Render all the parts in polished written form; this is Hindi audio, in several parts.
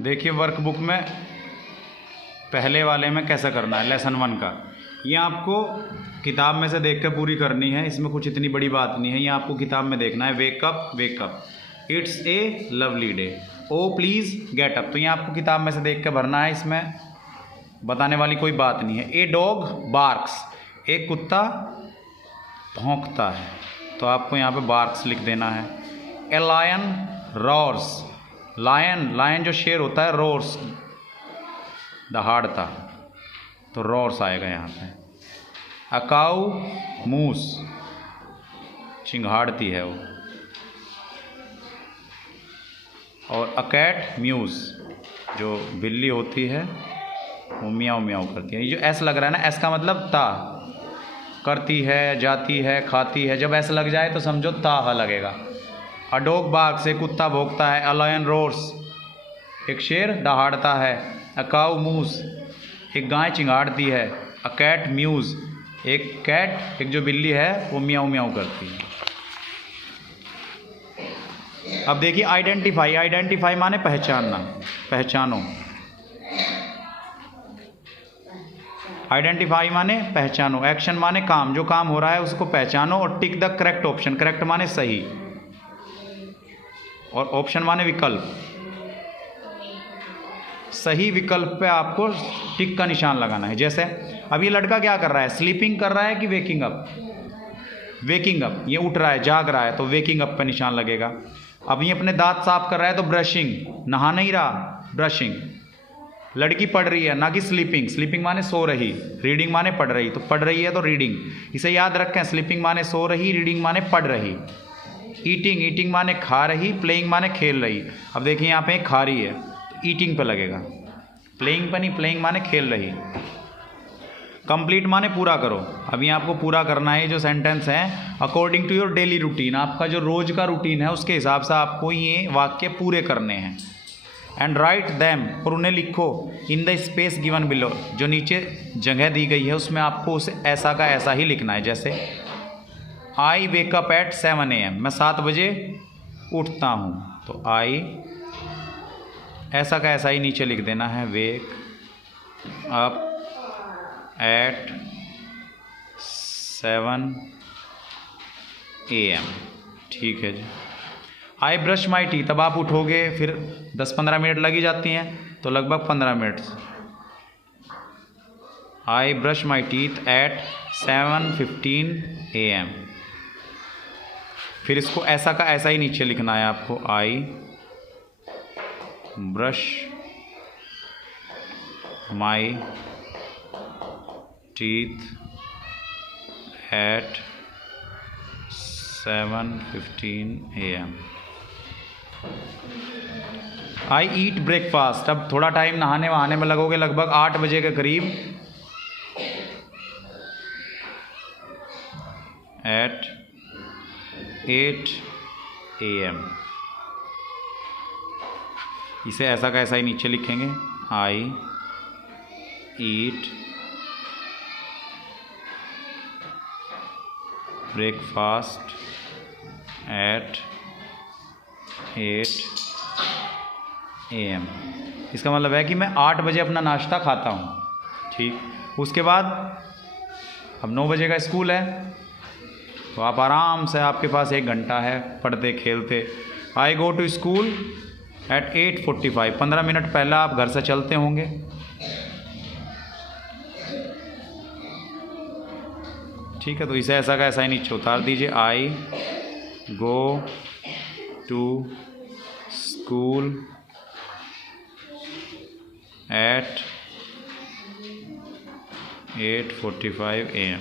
देखिए वर्कबुक में पहले वाले में कैसा करना है, लेसन 1 का। ये आपको किताब में से देख कर पूरी करनी है, इसमें कुछ इतनी बड़ी बात नहीं है। ये आपको किताब में देखना है। Wake up wake up, it's a lovely day, O please get up. तो ये आपको किताब में से देख कर भरना है, इसमें बताने वाली कोई बात नहीं है। ए डॉग बार्क्स, एक कुत्ता भौंकता है, तो आपको यहाँ पे बार्क्स लिख देना है। ए लायन रॉर्स, लायन जो शेर होता है, रोर्स दहाड़ता, तो रॉर्स आएगा यहाँ पे। अ काऊ मूस, चिंघाड़ती है वो। और अ कैट म्यूज, जो बिल्ली होती है वो म्याऊ म्याऊ करती है। ये जो एस लग रहा है ना, एस का मतलब ता, करती है, जाती है, खाती है। जब एस लग जाए तो समझो ता ह लगेगा। अ डॉग बार्क्स, एक कुत्ता भौंकता है। अ लायन रोर्स, एक शेर दहाड़ता है। अ काऊ मूस, एक गाय चिंगाड़ती है। अ कैट म्यूज, एक कैट, एक जो बिल्ली है वो म्याऊ म्याऊ करती है। अब देखिए आइडेंटिफाई, आइडेंटिफाई माने पहचानना, पहचानो। आइडेंटिफाई माने पहचानो, एक्शन माने काम, जो काम हो रहा है उसको पहचानो। और tick the correct option, correct माने सही, और ऑप्शन माने विकल्प। सही विकल्प पे आपको टिक का निशान लगाना है। जैसे अब ये लड़का क्या कर रहा है, स्लीपिंग कर रहा है कि वेकिंग अप? वेकिंग अप, ये उठ रहा है, जाग रहा है, तो वेकिंग अप पे निशान लगेगा। अब ये अपने दांत साफ कर रहा है, तो ब्रशिंग, नहा नहीं रहा, ब्रशिंग। लड़की पढ़ रही है, ना कि स्लीपिंग, स्लीपिंग माने सो रही, रीडिंग माने पढ़ रही, तो पढ़ रही है तो रीडिंग। इसे याद रखें, स्लीपिंग माने सो रही, रीडिंग माने पढ़ रही। ईटिंग, ईटिंग माने खा रही, प्लेइंग माने खेल रही। अब देखिए यहाँ पे खा रही है, तो ईटिंग पे लगेगा, प्लेइंग पे नहीं, प्लेइंग माने खेल रही। कंप्लीट माने पूरा करो। अभी आपको पूरा करना है जो सेंटेंस है, according to your daily routine, आपका जो रोज का रूटीन है उसके हिसाब से आपको ये वाक्य पूरे करने हैं। एंड राइट दैम, और उन्हें लिखो in the space given below, जो नीचे जगह दी गई है उसमें आपको उसे ऐसा का ऐसा ही लिखना है। जैसे आई वेकअप एट 7 AM, मैं 7 बजे उठता हूँ, तो आई ऐसा का ऐसा ही नीचे लिख देना है। वेक अप एट 7 AM, ठीक है जी। आई ब्रश माई टीथ, तब आप उठोगे फिर 10-15 मिनट लगी जाती हैं, तो लगभग 15 minute. I brush my teeth at 7:15 AM, फिर इसको ऐसा का ऐसा ही नीचे लिखना है आपको। I brush my teeth at 7:15 AM। I eat breakfast, अब थोड़ा टाइम नहाने वहाने में लगोगे, लगभग 8 बजे के करीब। एट 8 AM, इसे ऐसा का ऐसा ही नीचे लिखेंगे। आई ईट ब्रेकफास्ट एट 8 AM, इसका मतलब है कि मैं 8 बजे अपना नाश्ता खाता हूँ, ठीक। उसके बाद अब 9 बजे का स्कूल है, तो आप आराम से, आपके पास 1 घंटा है पढ़ते खेलते। I go to school at 8:45, 15 minute पहले आप घर से चलते होंगे, ठीक है। तो इसे ऐसा का ऐसा ही नीचे उतार दीजिए। I go to school at 8:45 AM,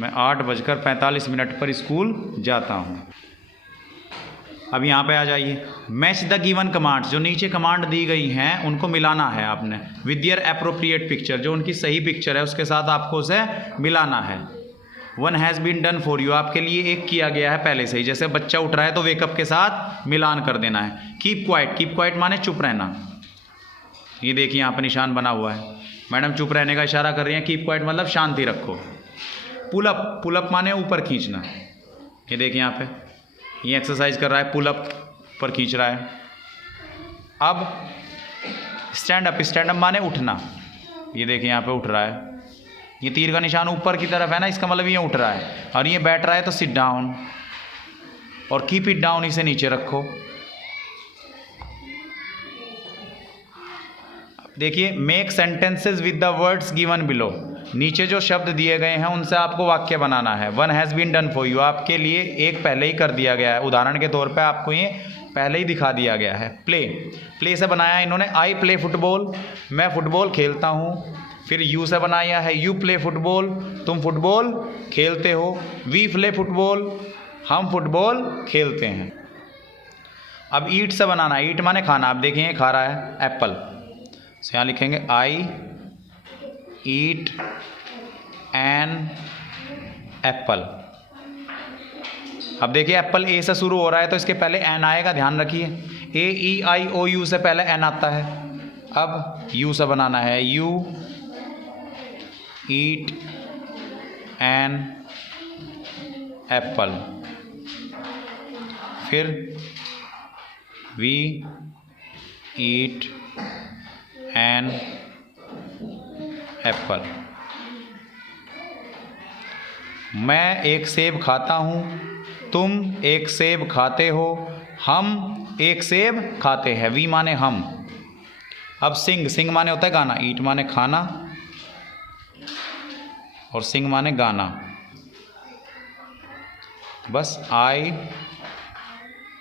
मैं 8:45 पर स्कूल जाता हूँ। अब यहाँ पे आ जाइए, मैच द गिवन कमांड्स, जो नीचे कमांड दी गई हैं उनको मिलाना है आपने विद देयर एप्रोप्रिएट पिक्चर, जो उनकी सही पिक्चर है उसके साथ आपको उसे मिलाना है। One has been done for you, आपके लिए एक किया गया है पहले से ही। जैसे बच्चा उठ रहा है तो वेकअप के साथ मिलान कर देना है। कीप क्वाइट, कीप क्वाइट माने चुप रहना, ये देखिए यहाँ पर निशान बना हुआ है, मैडम चुप रहने का इशारा कर रही हैं। कीप क्वाइट मतलब शांति रखो। पुल अप, पुल अप माने ऊपर खींचना, ये देखिए यहाँ पे ये एक्सरसाइज कर रहा है, पुल अप पर खींच रहा है। अब स्टैंड अप, स्टैंड अप माने उठना। ये देखिए यहाँ पे उठ रहा है, ये तीर का निशान ऊपर की तरफ है ना, इसका मतलब ये उठ रहा है। और ये बैठ रहा है तो सिट डाउन, और कीप इट डाउन, इसे नीचे रखो। देखिए make sentences with the words given below, नीचे जो शब्द दिए गए हैं उनसे आपको वाक्य बनाना है। One has been done for you, आपके लिए एक पहले ही कर दिया गया है। उदाहरण के तौर पे आपको ये पहले ही दिखा दिया गया है। प्ले, प्ले से बनाया इन्होंने आई प्ले फुटबॉल, मैं फुटबॉल खेलता हूँ। फिर यू से बनाया है यू प्ले फुटबॉल, तुम फुटबॉल खेलते हो। वी प्ले फुटबॉल, हम फुटबॉल खेलते हैं। अब ईट से बनाना, ईट माने खाना। आप देखेंगे खा रहा है एप्पल, तो यहाँ लिखेंगे आई ईट एन एप्पल। अब देखिए एप्पल ए से शुरू हो रहा है तो इसके पहले एन आएगा, ध्यान रखिए। ए ई आई ओ यू से पहले एन आता है। अब यू से बनाना है यू ईट एन एप्पल। फिर वी ईट एन एप्पल। मैं एक सेब खाता हूँ, तुम एक सेब खाते हो, हम एक सेब खाते हैं। वी माने हम। अब सिंग, सिंग माने होता है गाना, ईट माने खाना और सिंग माने गाना। बस आई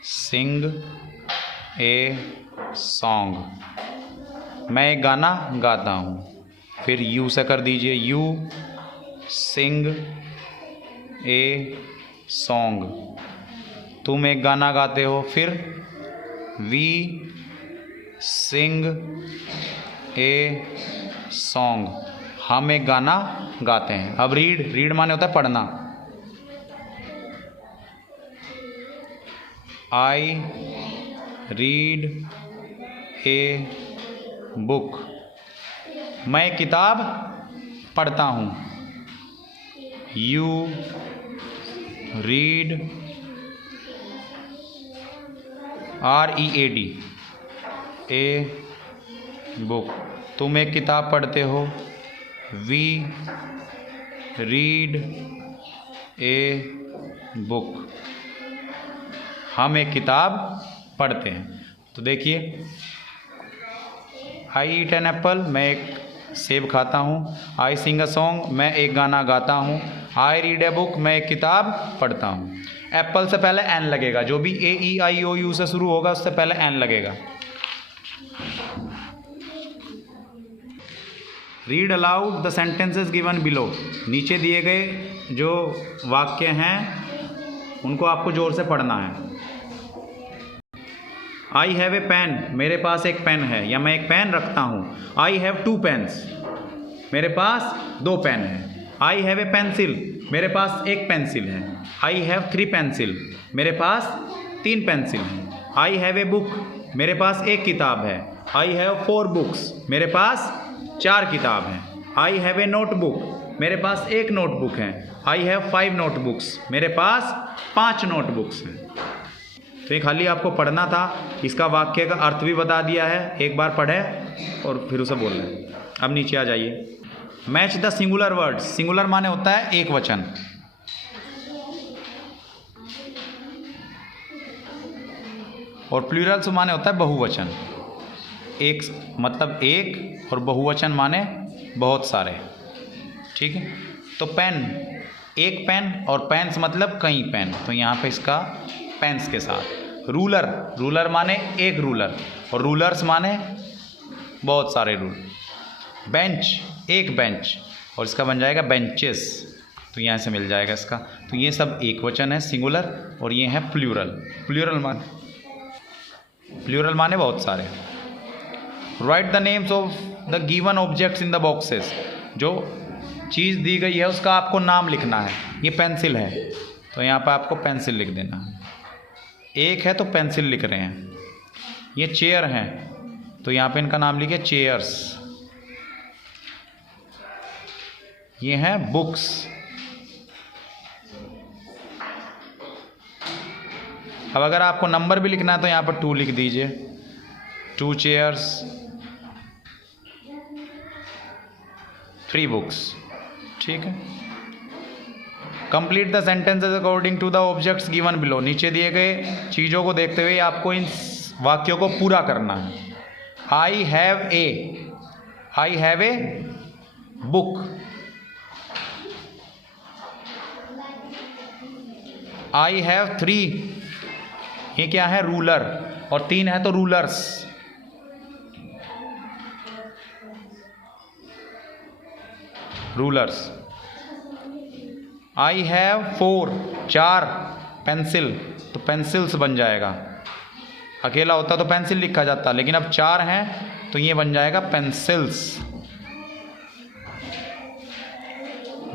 सिंग ए सॉन्ग, मैं एक गाना गाता हूँ। फिर यू से कर दीजिए यू सिंग ए सॉन्ग, तुम एक गाना गाते हो। फिर वी सिंग ए सॉन्ग, हम एक गाना गाते हैं। अब रीड, रीड माने होता है पढ़ना। आई रीड ए बुक, मैं किताब पढ़ता हूँ। You read READ a book, तुम एक किताब पढ़ते हो। वी रीड ए बुक, हम एक किताब पढ़ते हैं। तो देखिए आई ईट एन एप्पल, मैं एक सेब खाता हूँ। आई सिंग अ सॉन्ग, मैं एक गाना गाता हूँ। आई रीड ए बुक, मैं एक किताब पढ़ता हूँ। एप्पल से पहले एन लगेगा, जो भी AEIOU से शुरू होगा उससे पहले एन लगेगा। Read aloud the sentences given below, नीचे दिए गए जो वाक्य हैं उनको आपको जोर से पढ़ना है। आई हैव ए पेन, मेरे पास एक पेन है या मैं एक पेन रखता हूँ। आई हैव 2 पेन्स, मेरे पास 2 पेन हैं। आई हैव ए पेंसिल, मेरे पास एक पेंसिल है। आई हैव 3 पेंसिल, मेरे पास 3 पेंसिल हैं। आई हैव ए बुक, मेरे पास एक किताब है। आई हैव 4 बुक्स, मेरे पास 4 किताब हैं। आई हैव ए नोटबुक, मेरे पास एक नोटबुक है। आई हैव 5 नोटबुक्स, मेरे पास 5 नोटबुक्स हैं। तो ये खाली आपको पढ़ना था, इसका वाक्य का अर्थ भी बता दिया है। एक बार पढ़े और फिर उसे बोल लें। अब नीचे आ जाइए। Match the singular words, singular माने होता है एक वचन, और प्लूरल्स माने होता है बहुवचन। एक मतलब एक और बहुवचन माने बहुत सारे, ठीक है। तो पेन, एक पेन, और पेन्स मतलब कई पेन, तो यहाँ पे इसका पेन्स के साथ। रूलर, रूलर माने एक रूलर, और रूलर्स माने बहुत सारे रूलर। बेंच, एक बेंच, और इसका बन जाएगा बेंचेस, तो यहाँ से मिल जाएगा इसका। तो ये सब एक वचन है सिंगुलर, और ये है प्लूरल। प्लूरल माने बहुत सारे। Right the names of the given objects in the boxes, जो चीज़ दी गई है उसका आपको नाम लिखना है। ये पेंसिल है तो यहाँ पर आपको पेंसिल लिख देना है। एक है तो पेंसिल लिख रहे हैं। ये चेयर हैं तो यहाँ पे इनका नाम लिखे चेयर्स। ये हैं बुक्स। अब अगर आपको नंबर भी लिखना है तो यहाँ पर 2 लिख दीजिए। 2 चेयर्स, 3 बुक्स। ठीक है, complete the sentences according to the objects given below. नीचे दिए गए चीज़ों को देखते हुए आपको इन वाक्यों को पूरा करना है। I have a book, I have 3, ये क्या है, रूलर, और 3 है तो रूलर्स। आई हैव 4 पेंसिल, तो पेंसिल्स बन जाएगा। अकेला होता तो पेंसिल लिखा जाता, लेकिन अब 4 हैं तो ये बन जाएगा पेंसिल्स।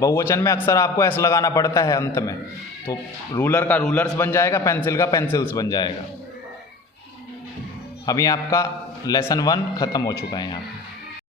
बहुवचन में अक्सर आपको एस लगाना पड़ता है अंत में, तो रूलर का रूलर्स बन जाएगा, पेंसिल का पेंसिल्स बन जाएगा। अभी आपका लेसन 1 ख़त्म हो चुका है यहाँ पे।